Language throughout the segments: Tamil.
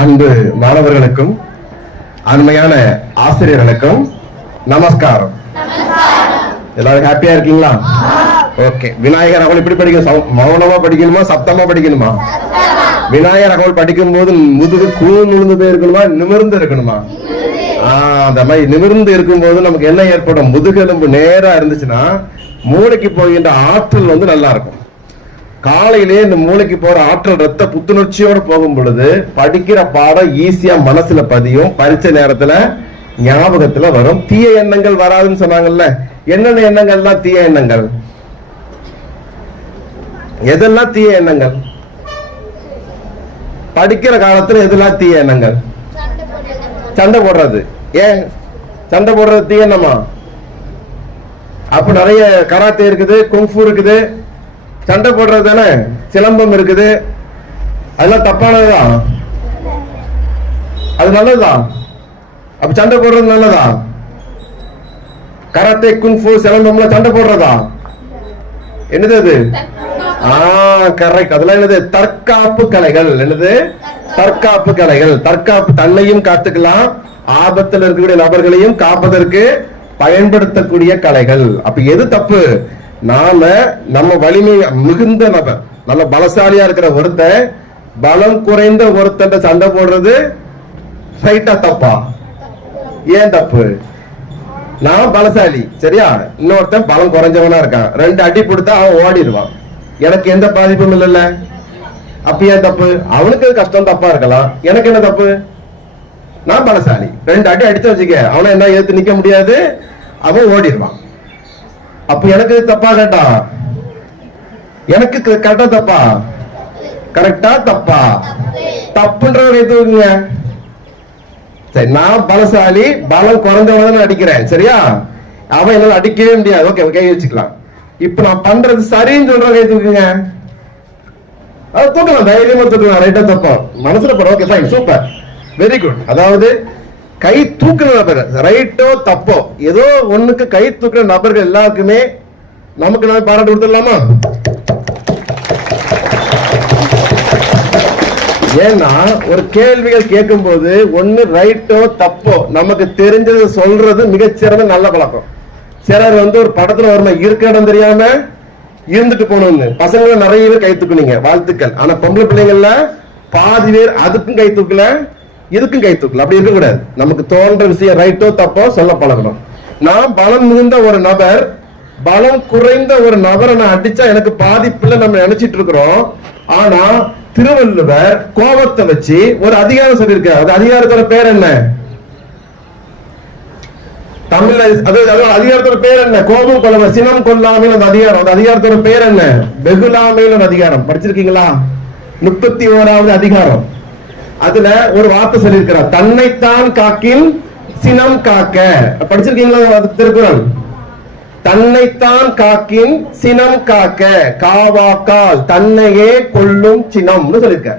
அன்பு மாணவர்களுக்கும் அருமையான ஆசிரியர்களுக்கும் நமஸ்காரம். எல்லாரும் ஹாப்பியா இருக்கீங்களா? ஓகே. விநாயகர் அகவல் இப்படி படிக்கணும், மௌனமா படிக்கணுமா சப்தமா படிக்கணுமா? விநாயகர் அகவல் படிக்கும் போது முதுகு கூர்ந்து இருக்கணுமா நிமிர்ந்து இருக்கணுமா? அந்த மாதிரி நிமிர்ந்து இருக்கும் போது நமக்கு என்ன ஏற்படும்? முதுகெலும்பு நேரா இருந்துச்சுன்னா மூளைக்கு போகின்ற ஆற்றல் வந்து நல்லா இருக்கும். காலையிலே இந்த மூளைக்கு போற ஆற்றல் ரத்த புத்துணர்ச்சியோடு போகும் பொழுது படிக்கிற பாடம் ஈஸியா மனசுல பதியும். பரீட்சை நேரத்துல ஞாபகத்துல வரும். தீய எண்ணங்கள் வராதுன்னு சொன்னாங்கல்ல. என்னென்ன எண்ணங்கள்லாம் தீய எண்ணங்கள்? எதெல்லாம் தீய எண்ணங்கள்? படிக்கிற காலத்துல எதெல்லாம் தீய எண்ணங்கள்? சண்டை போடுறது. ஏன் சண்டை போடுறது தீய எண்ணமா? அப்ப நிறைய கராத்தே இருக்குது, குங்ஃபூ இருக்குது, சண்டை போடுறது தானே. சிலம்பம் இருக்குது, அதெல்லாம் தப்பானதுதான். அது நல்லதுதான். அப்ப சண்டை போடுறது நல்லதா? கராத்தே குங்ஃபூ சிலம்பம்ல சண்டை போடுறதா? என்னது அது? கரெக்ட். அதெல்லாம் என்னது? தற்காப்பு கலைகள். என்னது? தற்காப்பு கலைகள். தற்காப்பு, தன்னையும் காத்துக்கலாம், ஆபத்தில் இருக்கக்கூடிய நபர்களையும் காப்பதற்கு பயன்படுத்தக்கூடிய கலைகள். அப்ப எது தப்பு? நாம நம்ம வலிமை மிகுந்த நபர், நல்ல பலசாலியா இருக்கிற ஒருத்த பலம் குறைந்த ஒருத்தன் சண்டை போடுறது ரைட்டா தப்பா? ஏன் தப்பு? நான் பலசாலி, சரியா? இன்னொருத்தன் பலம் குறைஞ்சவனா இருக்கான், 2 அடி கொடுத்தா அவன் ஓடிடுவான், எனக்கு எந்த பாதிப்பும் இல்லைல்ல. அப்ப ஏன் தப்பு? அவனுக்கு கஷ்டம் தப்பா இருக்கலாம், எனக்கு என்ன தப்பு? நான் பலசாலி, 2 அடி அடிச்சு வச்சுக்க, அவனை என்ன ஏத்து நிக்க முடியாது, அவன் ஓடிடுவான். அப்ப எனக்கு தப்பா கேட்டா? எனக்கு கரெக்டா தப்பா? கரெக்டா தப்பா? தப்புன்றவங்க எதுவுங்க? சரி, நான் பலசாலி, பலம் குறைஞ்சவன் அடிக்கிறேன், சரியா? அவன் என்னால அடிக்கவே முடியாது, ஓகே, கை வச்சுக்கலாம். இப்ப நான் பண்றது சரின்னு சொல்றவங்க எதுக்குங்க? அது தூக்கலாம், தைரியமா தூக்கலாம், ரைட்டா தப்பா மனசுல போற. Okay, fine, super, very good. அதாவது கை தூக்குற நபர் ரைட்டோ தப்போ ஏதோ ஒண்ணுக்கு கை தூக்குற நபர்கள் எல்லாருக்குமே நமக்கு நம்ம பாராட்டு கொடுத்துடலாமா? ஏன்னா ஒரு கேள்விகள் கேட்கும் போது ஒண்ணு ரைட்டோ தப்போ நமக்கு தெரிஞ்சது சொல்றது மிகச்சிறந்த நல்ல பழக்கம். சிலர் வந்து ஒரு படத்துல வருமா, இருக்க இடம் தெரியாம இருந்துட்டு போகணும்னு பசங்க நிறைய பேர் கை தூக்குனீங்க, வாழ்த்துக்கள். ஆனா பொம்பளை பிள்ளைங்கள்ல பாதி பேர் அதுக்கும் கை தூக்கல, இதுக்கும் கை தூக்கல. அப்படி இருக்க கூடாது. நமக்கு தோன்ற விஷயம் ரைட்டோ தப்போ சொல்ல பழகணும். நான் பலம் மிகுந்த ஒரு நபர், பலம் குறைந்த ஒரு நபரை நான் அடிச்சா எனக்கு பாதிப்புல நம்ம நினைச்சிட்டு இருக்கிறோம். ஆனா திருவள்ளுவர் கோபத்தை வச்சு ஒரு அதிகாரம் சொல்லியிருக்காரு. அது அதிகாரத்தோட பேர் என்ன? தமிழ்ல அதிகாரத்தோட பேர் என்ன? கோபம் கொள்ளாம சினம் கொள்ளாமல் அந்த அதிகாரம். அந்த அதிகாரத்தோட பேர் என்ன? வெகுளாமையில் ஒரு அதிகாரம். படிச்சிருக்கீங்களா? 31வது அதிகாரம். அதுல ஒரு வார்த்தை சொல்லியிருக்கிறார், தன்னைத்தான் காக்கின் சினம் காக்க. படிச்சிருக்கீங்களா திருக்குறள்? தன்னைத்தான் காக்கின் சினம் காக்க, காவாக்கால் தன்னையே கொள்ளும் சினம்னு சொல்லியிருக்க.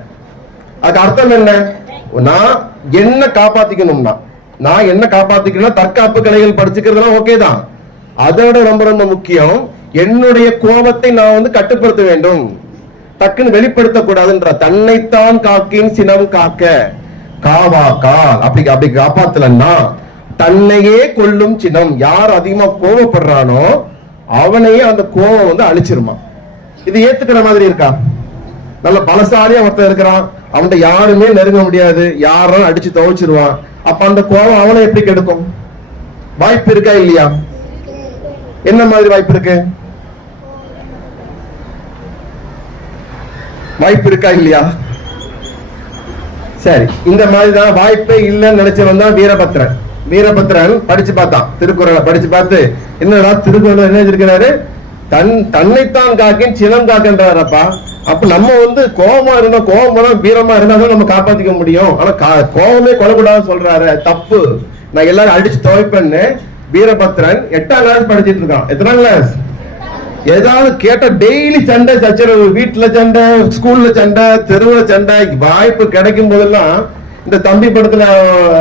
அதுக்கு அர்த்தம் என்ன? நான் என்ன காப்பாத்திக்கணும்னா, நான் என்ன காப்பாத்திக்கணும், தற்காப்பு கலைகள் படிச்சுக்கிறதுலாம் ஓகே தான். அதோட ரொம்ப ரொம்ப முக்கியம், என்னுடைய கோபத்தை நான் வந்து கட்டுப்படுத்த வேண்டும், டக்குன்னு வெளிப்படுத்தக்கூடாதுன்ற. தன்னைத்தான் காக்கின் சினம் காக்க, காவாக்கால். அப்படி காப்பாத்தலன்னா தன்னையே கொள்ளும் சினம். யார் அதிகமா கோவப்படுறானோ அவனையே அந்த கோபம் வந்து அழிச்சிருமா. இது ஏத்துக்கிற மாதிரி இருக்கா? நல்ல பலசாலியா ஒருத்தர் இருக்கிறான், அவன்கிட்ட யாருமே நெருங்க முடியாது, யாரும் அடிச்சு துவைச்சிருவான். அப்ப அந்த கோபம் அவனை எப்படி கெடுக்கும்? வாய்ப்பு இருக்கா இல்லையா? என்ன மாதிரி வாய்ப்பு இருக்கு? வாய்ப்பு இருக்கா இல்லையா? சரி, இந்த மாதிரிதான் வாய்ப்பே இல்லைன்னு நினைச்சவன் தான் வீரபத்ரன். வீரபத்ரன் படிச்சு பார்த்தான், திருக்குறளை படிச்சு பார்த்து, என்னடா திருக்குறள் என்ன வச்சிருக்கிறாரு, தன்னைத்தான் காக்கின் சினம் காக்கின்றாரப்பா. அப்ப நம்ம வந்து கோபமா இருந்தா, கோபம் வீரமா இருந்தாலும் நம்ம காப்பாத்திக்க முடியும். ஆனா கோபமே கொல்லக்கூடாதுன்னு சொல்றாரு, தப்பு. நான் எல்லாரும் அடிச்சு துவைப்பேன்னு வீரபத்ரன் 8ஆம் கிளாஸ் படிச்சிட்டு இருக்கான். எத்தனாம் கிளாஸ்? ஏதாவது கேட்ட டெய்லி சண்டை சச்சரவு, வீட்டுல சண்டை, ஸ்கூல்ல சண்டை, தெருவுல சண்டை. வாய்ப்பு கிடைக்கும் போதெல்லாம் இந்த தம்பி படத்துல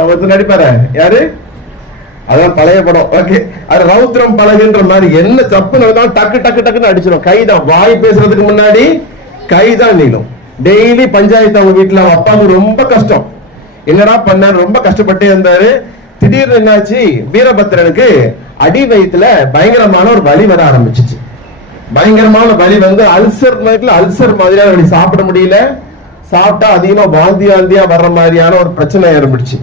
ஒருத்தர் நடிப்பாரு, யாரு? அதான் பழைய படம். ஓகே, அது ரௌத்ரம் பழகுன்ற மாதிரி என்ன தப்பு நடந்தாலும் டக்கு டக்கு டக்குன்னு அடிச்சிடும். கைதான், வாய் பேசுறதுக்கு முன்னாடி கைதான் நீளும். டெய்லி பஞ்சாயத்து அவங்க வீட்டுல. அவங்க அப்பாவுக்கு ரொம்ப கஷ்டம். என்னடா பண்ண, ரொம்ப கஷ்டப்பட்டே இருந்தாரு. திடீர்னு என்னாச்சு, வீரபத்ரனுக்கு அடி வயிற்றுல பயங்கரமான ஒரு வலி வர ஆரம்பிச்சிச்சு. பயங்கரமான வலி வந்து அல்சர் மாதிரி சாப்பிட முடியல. சாப்பிட்டா அதிகமா வாந்தியா வர்ற மாதிரியான ஒரு பிரச்சனை ஆரம்பிச்சு.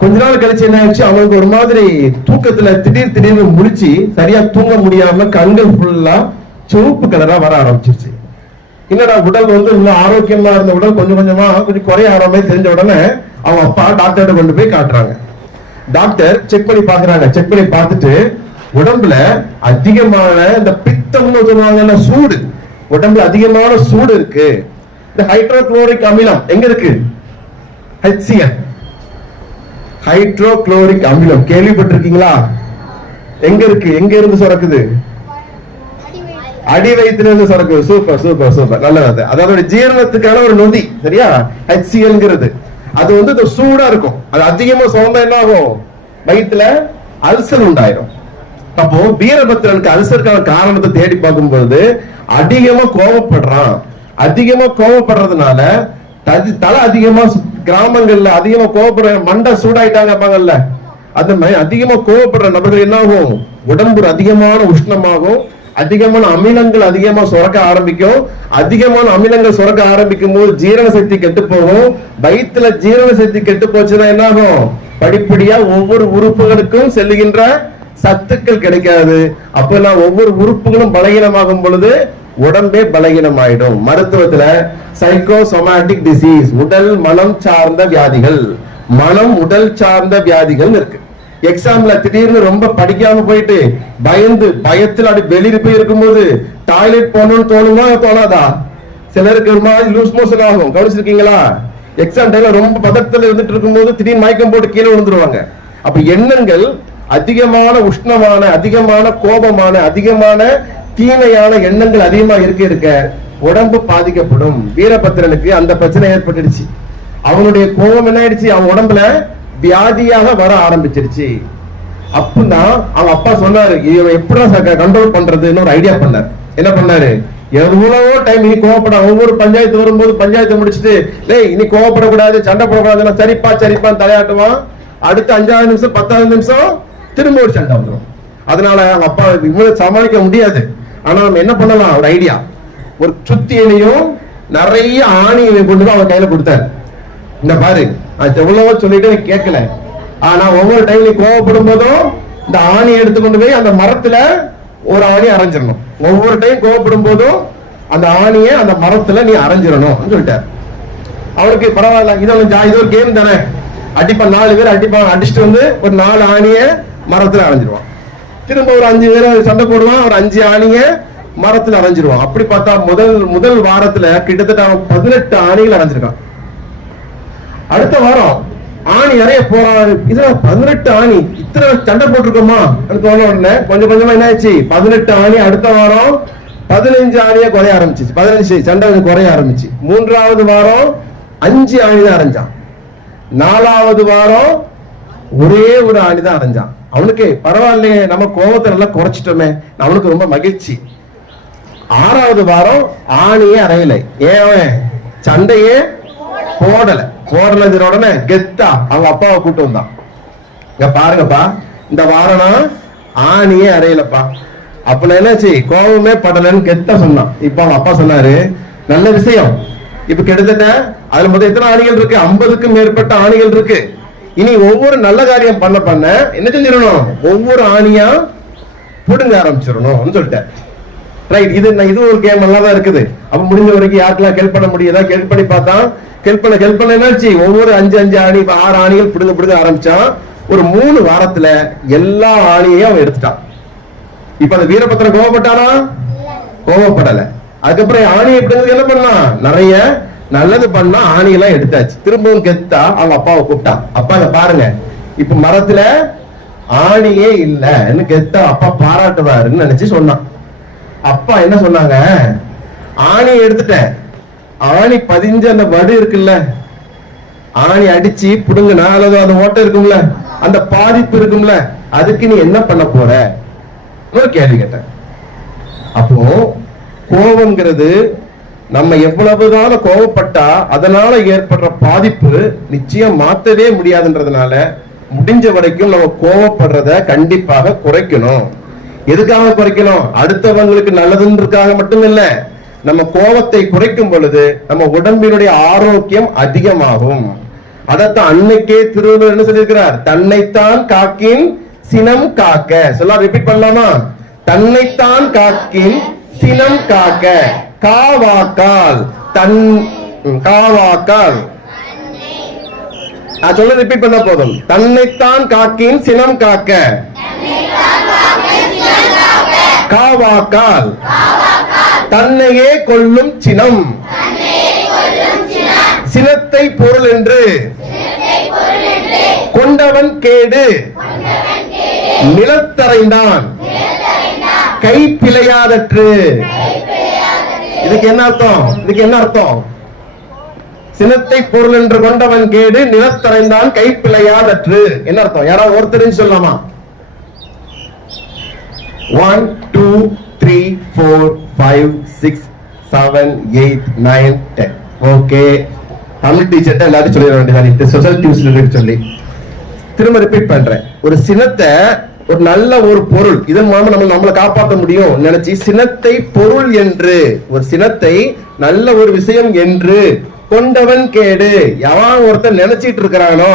கொஞ்ச நாள் கழிச்சு என்ன ஆயிடுச்சு, அவங்களுக்கு ஒரு மாதிரி தூக்கத்துல திடீர்னு முழிச்சு சரியா தூங்க முடியாம கண்கள் ஃபுல்லா சிவப்பு கலரா வர ஆரம்பிச்சிருச்சு. என்னடா உடல் வந்து இன்னும் ஆரோக்கியமா இருந்த உடல் கொஞ்சம் குறைய ஆரம்பிச்சு. தெரிஞ்ச உடனே அவங்க அப்பா டாக்டர்கிட்ட கொண்டு போய் காட்டுறாங்க. டாக்டர் செக் பண்ணி பாக்குறாங்க. செக் பண்ணி பார்த்துட்டு உடம்புல அதிகமான இந்த பித்தம்னு சொல்லுவாங்கல்ல, சூடு, உடம்புல அதிகமான சூடு இருக்கு. இந்த ஹைட்ரோகுளோரிக் அமிலம் எங்க இருக்கு? HCl, ஹைட்ரோகுளோரிக் அமிலம் கேள்விப்பட்டிருக்கீங்களா? எங்க இருக்கு? எங்க இருந்து சுரக்குது? அடி வயிற்றுல இருந்து சுரக்குது. சூப்பர் சூப்பர் சூப்பர், நல்லது. அதாவது ஜீரணத்துக்கான ஒரு நொதி, சரியா? HClங்கிறது அது வந்து சூடா இருக்கும். அது அதிகமா சுரந்தா என்ன ஆகும்? வயிற்றுல அல்சர் உண்டாயிரும். அப்போ வீரபத்ரனுக்கு அல்சருக்கான காரணத்தை தேடி பார்க்கும்போது அதிகமா கோபப்படுறான். அதிகமா கோபப்படுறதுனால தலை அதிகமா, கிராமங்கள்ல அதிகமா கோபப்படுற, மண்டை சூடாயிட்டாங்க பாங்கல்ல, அந்த மாதிரி அதிகமா கோபப்படுற நபர்கள் என்ன ஆகும்? உடம்பு அதிகமான உஷ்ணமாகும். அதிகமான அமிலங்கள் அதிகமா சுரக்க ஆரம்பிக்கும். அதிகமான அமிலங்கள் சுரக்க ஆரம்பிக்கும் போது ஜீரண சக்தி கெட்டு போகும். வயிற்றுல ஜீரண சக்தி கெட்டு போச்சுன்னா என்ன ஆகும்? படிப்படியா ஒவ்வொரு உறுப்புகளுக்கும் செல்லுகின்ற சத்துக்கள் கிடைக்காது. அப்பெல்லாம் ஒவ்வொரு உறுப்புகளும் பலகீனமாகும் பொழுது உடம்பே பலகீனமாயிடும். மருத்துவத்துல சைக்கோசோமேட்டிக் டிசீஸ், உடல் மனம் சார்ந்த வியாதிகள், மனம் உடல் சார்ந்த வியாதிகள் இருக்கு. எக்ஸாம்ல திடீர்னு ரொம்ப படிக்காம போயிட்டு பயத்துல அப்படி வெளியில போய் இருக்கும்போது டாய்லெட் போகணும்னு தோணுமா தோணாதா? சிலருக்கு ஒரு மாதிரி லூஸ் மோஷன் ஆகும். கவனிச்சிருக்கீங்களா? எக்ஸாம் டைம்ல ரொம்ப பதட்டத்துல இருந்துட்டு இருக்கும்போது திடீர்னு மயக்கம் போட்டு கீழே விழுந்துருவாங்க. அப்ப எண்ணங்கள் அதிகமான உஷ்ணமான, அதிகமான கோபமான, அதிகமான தீமையான எண்ணங்கள் அதிகமா இருக்க உடம்பு பாதிக்கப்படும். வீரபத்ரனுக்கு அந்த பிரச்சனை ஏற்பட்டுடுச்சு. அவனுடைய கோபம் என்ன ஆயிடுச்சு? அவன் உடம்புல வியாதியாக வர ஆரம்பிச்சிருச்சு. அப்பதான் அவங்க அப்பா சொன்னாரு, இவன் எப்படி கண்ட்ரோல் பண்றதுன்னு ஒரு ஐடியா பண்ணார். என்ன பண்ணாரு? எவ்வளவோ டைம் இனி கோவப்பட, ஒவ்வொரு பஞ்சாயத்து வரும்போது பஞ்சாயத்தை முடிச்சுட்டு, இனி கோவப்படக்கூடாது, சண்டை போடக்கூடாது, சரிப்பா தலையாட்டுவான். அடுத்த 5வது நிமிஷம் 10வது நிமிஷம் திரும்ப ஒரு சண்டை வந்துடும். அதனால அவங்க அப்பா இவ்வளவு சமாளிக்க முடியாது. ஆனா நம்ம என்ன பண்ணலாம்? ஒரு ஐடியா, ஒரு சுத்தியனையும் நிறைய ஆணியை கொண்டு தான் அவன் கையில கொடுத்தாரு. இந்த பாரு, எவ்வளவோ சொல்லிட்டு கேட்கல. ஆனா ஒவ்வொரு டைம் நீ கோவப்படும் போதும் இந்த ஆணியை எடுத்துக்கொண்டு போய் அந்த மரத்துல ஒரு ஆணி அரைஞ்சிடணும். ஒவ்வொரு டைம் கோவப்படும் போதும் அந்த ஆணியை அந்த மரத்துல நீ அரைஞ்சிடணும் சொல்லிட்டாரு. அவனுக்கு பரவாயில்ல, இது ஒரு கேம் தானே, அடிப்பான். 4 பேர் அடிப்பான். அடிச்சுட்டு வந்து ஒரு 4 ஆணிய மரத்துல அரைஞ்சிருவான். திரும்ப ஒரு 5 பேர் சண்டை போடுவான், ஒரு 5 ஆணிய மரத்துல அரைஞ்சிருவான். அப்படி பார்த்தா முதல் வாரத்துல கிட்டத்தட்ட அவன் 18 ஆணிகள் அரைஞ்சிருக்கான். அடுத்த வாரம் ஆணி நிறைய போறான். இதுல 18 ஆணி, இத்தனை சண்டை போட்டிருக்கோமா தோண உடனே கொஞ்சம் கொஞ்சமா என்ன ஆச்சு? 18 ஆணி. அடுத்த வாரம் 15 ஆணியா குறைய ஆரம்பிச்சு. 15 சண்டை குறைய ஆரம்பிச்சு. 3வது வாரம் 5 ஆணி தான் அரைஞ்சான். 4வது வாரம் ஒரே ஒரு ஆணி தான் அரைஞ்சான். அவனுக்கு பரவாயில்லையே, நம்ம கோபத்தை நல்லா குறைச்சிட்டோமே, அவனுக்கு ரொம்ப மகிழ்ச்சி. 6வது வாரம் ஆணியே அறையலை. ஏன்? சண்டையே போடல. உடனே கெத்தா அவங்க அப்பாவை கூட்டு வந்தான். இங்க பாருங்கப்பா, இந்த வாரம் ஆணியே அறையலப்பா. அப்ப என்னாச்சு? கோபமே படலன்னு கெத்தா சொன்னான். இப்ப அவங்க அப்பா சொன்னாரு, நல்ல விஷயம். இப்ப கிட்டத்தட்ட அதுல முதல் எத்தனை ஆணிகள் இருக்கு? 50க்கும் மேற்பட்ட ஆணிகள் இருக்கு. இனி ஒவ்வொரு நல்ல காரியம் பண்ண என்ன செஞ்சிடணும்? ஒவ்வொரு ஆணியா புடுங்க ஆரம்பிச்சிடணும் சொல்லிட்டேன். ரைட், இது ஒரு கேம் நல்லா தான் இருக்குது. அப்ப முடிஞ்ச வரைக்கும் யாருக்கெல்லாம் ஹெல்ப் பண்ண முடியாதா ஹெல்ப் பண்ணி பார்த்தா, ஹெல்ப் பண்ண என்னாச்சு? ஒவ்வொரு 5 ஆணி, 6 ஆணிகள் பிடுங்க ஆரம்பிச்சான். ஒரு 3 வாரத்துல எல்லா ஆணியையும் அவன் எடுத்துட்டான். இப்ப அந்த வீரபத்ரன் கோவப்பட்டானா? கோவப்படல. அதுக்கப்புறம் ஆணியை பிடுங்க என்ன பண்ணலாம்? நிறைய நல்லது பண்ணா ஆணியெல்லாம் எடுத்தாச்சு. திரும்பவும் கெத்தா அவங்க அப்பாவை கூப்பிட்டான். அப்பா பாருங்க, இப்ப மரத்துல ஆணியே இல்லன்னு கெத்தா அப்பா பாராட்டுவாருன்னு நினைச்சு சொன்னான். அப்பா என்ன சொன்னாங்க? ஆணியை எடுத்துட்டேன், ஆணி பதிஞ்ச அந்த வடு இருக்குல்ல, ஆணி அடிச்சு புடுங்கினா அல்லது அந்த ஓட்டை இருக்கும்ல, அந்த பாதிப்பு இருக்கும்ல, அதுக்கு நீ என்ன பண்ண போற ஒரு கேள்வி கேட்டேன். அப்போ கோபம்ங்கிறது நம்ம எவ்வளவுதான் கோபப்பட்டா அதனால ஏற்படுற பாதிப்பு நிச்சயம் மாத்தவே முடியாதுன்றதுனால முடிஞ்ச வரைக்கும் நம்ம கோபப்படுறத கண்டிப்பாக குறைக்கணும். எதுக்காக குறைக்கணும்? அடுத்தவங்களுக்கு நல்லதுன்றதுக்காக மட்டும் இல்ல. நம்ம கோபத்தை குறைக்கும் பொழுது நம்ம உடம்பினுடைய ஆரோக்கியம் அதிகமாகும். அதத்தான் அன்னைக்கே திருவள்ளுவர் என்ன சொல்லியிருக்கிறார்? தன்னைத்தான் காக்கின் சினம் காக்க. சொல்ல ரிப்பீட் பண்ணலாமா? தன்னைத்தான் காக்கின் சினம் காக்க. காவாக்கால் தன் காவாக்கால். நான் சொல்ல ரிப்பீட் பண்ண போதும். தன்னைத்தான் காக்கின் சினம் காக்க. காவாக்கால் தன்னையே கொல்லும் சினம். சினத்தை பொருள் என்று கொண்டவன் கேடு நிலத்தரைந்தான் கை பிழையாதற்று. இதுக்கு என்ன அர்த்தம்? இதுக்கு என்ன அர்த்தம்? சினத்தை பொருள் என்று கொண்டவன் கேடு நிலத்தரைந்தான் கை பிழையாதற்று என்ன அர்த்தம்? யாராவது ஒருத்தர் சொல்லலாமா? 1 2 3 4 5 6 7 8 9 10. ஓகே, தமிழ் டீச்சர்ட்ட எல்லாரும் சொல்லிட வேண்டியது. சோஷியல் டியூஷன் சொல்லி திரும்ப ரிப்பீட் பண்றேன். ஒரு சினத்தை ஒரு நல்ல ஒரு பொருள், இதன் மூலமா நம்மளை காப்பாற்ற முடியும் நினைச்சு சினத்தை பொருள் என்று, ஒரு சினத்தை நல்ல ஒரு விஷயம் என்று கொண்டவன் கேடு. எவன் ஒருத்தன் நினைச்சிட்டு இருக்கிறானோ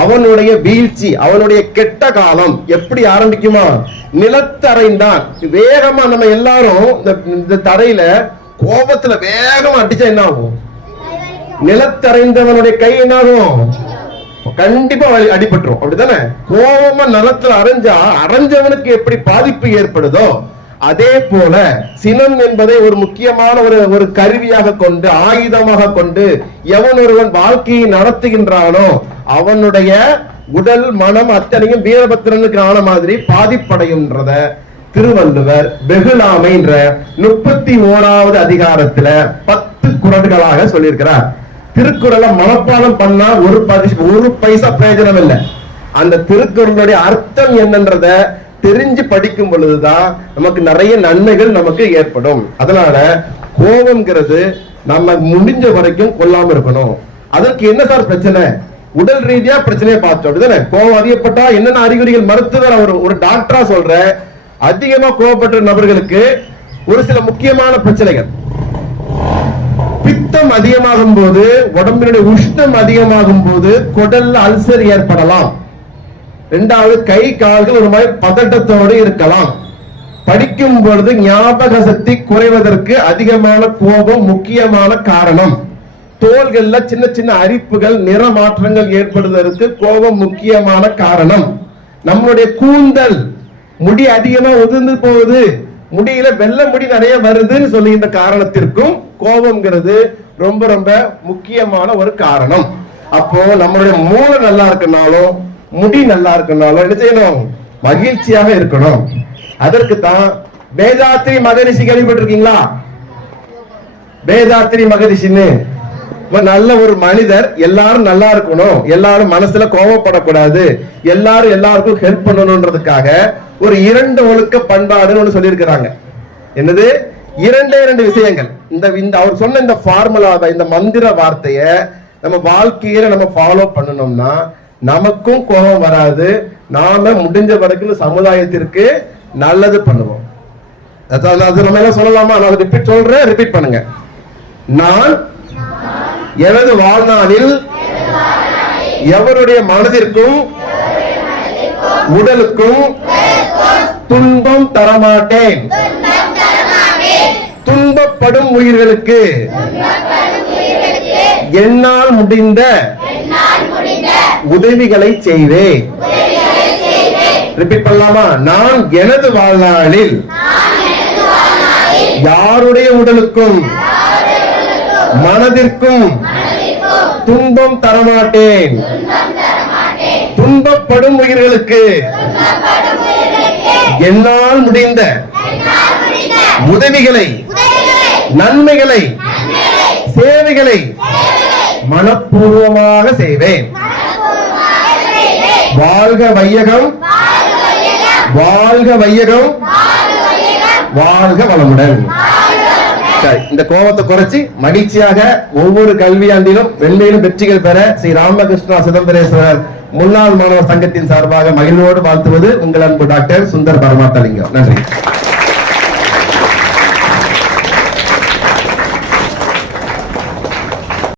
அவனுடைய வீழ்ச்சி, அவனுடைய கெட்ட காலம் எப்படி ஆரம்பிக்குமா? நிலத்தரைந்தான். வேகமா நம்ம எல்லாரும் இந்த தரையில கோபத்துல வேகமா அடிச்சா என்ன ஆகும்? நிலத்தரைந்தவனுடைய கை என்ன ஆகும்? கண்டிப்பா அடிபட்டுரும். அப்படித்தானே? கோபமா நிலத்துல அரைஞ்சவனுக்கு எப்படி பாதிப்பு ஏற்படுதோ அதே போல சினம் என்பதை ஒரு முக்கியமான ஒரு கருவியாக கொண்டு, ஆயுதமாக கொண்டு எவன் ஒருவன் வாழ்க்கையை நடத்துகின்றானோ அவனுடைய உடல் மனம் அத்தனையும் வீரபத்திரனுக்கு ஆன மாதிரி பாதிப்படையும்ன்றத திருவள்ளுவர் வெகுளாமைன்ற 31வது அதிகாரத்துல 10 குறள்களாக சொல்லியிருக்கிறார். திருக்குறளை மனப்பாடம் பண்ணா ஒரு பைசா பிரயோஜனம் இல்லை. அந்த திருக்குறளுடைய அர்த்தம் என்னன்றத தெரிஞ்சு படிக்கும் பொழுதுதான் நமக்கு நிறைய நன்மைகள் நமக்கு ஏற்படும். அதனால கோபம்ங்கிறது நம்ம முடிஞ்ச வரைக்கும் கொல்லாம இருக்கணும். அதற்கு என்ன சார் பிரச்சனை? உடல் ரீதியா பிரச்சனையை பார்த்தோம். அப்படிதானே? கோபம் அதிகப்பட்டா என்னென்ன அறிகுறிகள் மருத்துவர் ஒரு டாக்டரா சொல்ற, அதிகமா கோபப்பட்ட நபர்களுக்கு ஒரு சில முக்கியமான பிரச்சனைகள். பித்தம் அதிகமாகும் போது, உடம்பினுடைய உஷ்ணம் அதிகமாகும் போது குடல்ல அல்சர் ஏற்படலாம். இரண்டாவது, கை கால்கள் ஒரு மாதிரி பதட்டத்தோடு இருக்கலாம். படிக்கும் பொழுது ஞாபக சக்தி குறைவதற்கு அதிகமான கோபம் முக்கியமான காரணம். தோள்கள்ல சின்ன சின்ன அரிப்புகள், நிற மாற்றங்கள் ஏற்படுவதற்கு கோபம் முக்கியமான காரணம். நம்மளுடைய கூந்தல், முடி அதிகமா உதிர்ந்து போகுது, முடியில வெள்ளை முடி நிறைய வருதுன்னு சொல்லி இந்த காரணத்திற்கும் கோபம்ங்கிறது ரொம்ப ரொம்ப முக்கியமான ஒரு காரணம். அப்போ நம்மளுடைய மூளை நல்லா இருக்குனாலும் முடி நல்லா இருக்குனாலும் என்ன செய்யணும்? மகிழ்ச்சியாக இருக்கணும். அதற்கு தான் வேதாத்ரி மகரிஷி கேள்விப்பட்டிருக்கீங்களா? வேதாத்ரி மகரிஷின்னு நல்ல ஒரு மனிதர், எல்லாரும் நல்லா இருக்கணும், எல்லாரும் மனசுல கோபப்படக்கூடாது, எல்லாரும் எல்லாருக்கும் ஹெல்ப் பண்ணணும்ன்றதுக்காக ஒரு 2 ஒழுக்க பண்பாடுன்னு ஒண்ணு சொல்லியிருக்கிறாங்க. என்னது? 2 விஷயங்கள். இந்த அவர் சொன்ன இந்த ஃபார்முலாவை, இந்த மந்திர வார்த்தைய நம்ம வாழ்க்கையில நம்ம ஃபாலோ பண்ணணும்னா நமக்கும் கோபம் வராது. நாம முடிஞ்ச வரைக்கும் சமுதாயத்திற்கு நல்லது பண்ணுவோம். அது நம்ம என்ன சொல்லலாமா? நான் ரிப்பீட் சொல்றேன், ரிப்பீட் பண்ணுங்க. நான் எனது வாழ்நாளில் எவருடைய மனதிற்கும் உடலுக்கும் துன்பம் தரமாட்டேன். துன்பப்படும் உயிர்களுக்கு என்னால் முடிந்த உதவிகளை செய்வேன். ரிப்பீட் பண்ணலாமா? நான் எனது வாழ்நாளில் யாருடைய உடலுக்கும் மனதிற்கும் துன்பம் தரமாட்டேன். துன்பப்படும் உயிர்களுக்கு என்னால் முடிந்த உதவிகளை, நன்மைகளை, சேவைகளை மனப்பூர்வமாக செய்வேன். வாழ்க வையகம், வாழ்க வையகம், வாழ்க வளமுடன். சரி, இந்த கோபத்தை குறைச்சி மகிழ்ச்சியாக ஒவ்வொரு கல்வியாண்டிலும் வெள்ளையிலும் வெற்றிகள் பெற ஸ்ரீ ராமகிருஷ்ணா சிதம்பரேஸ்வரர் முன்னாள் மாணவர் சங்கத்தின் சார்பாக மகிழ்வோடு வாழ்த்துவது உங்கள் அன்பு டாக்டர் சுந்தர் பரமாத்தலிங்கம். நன்றி.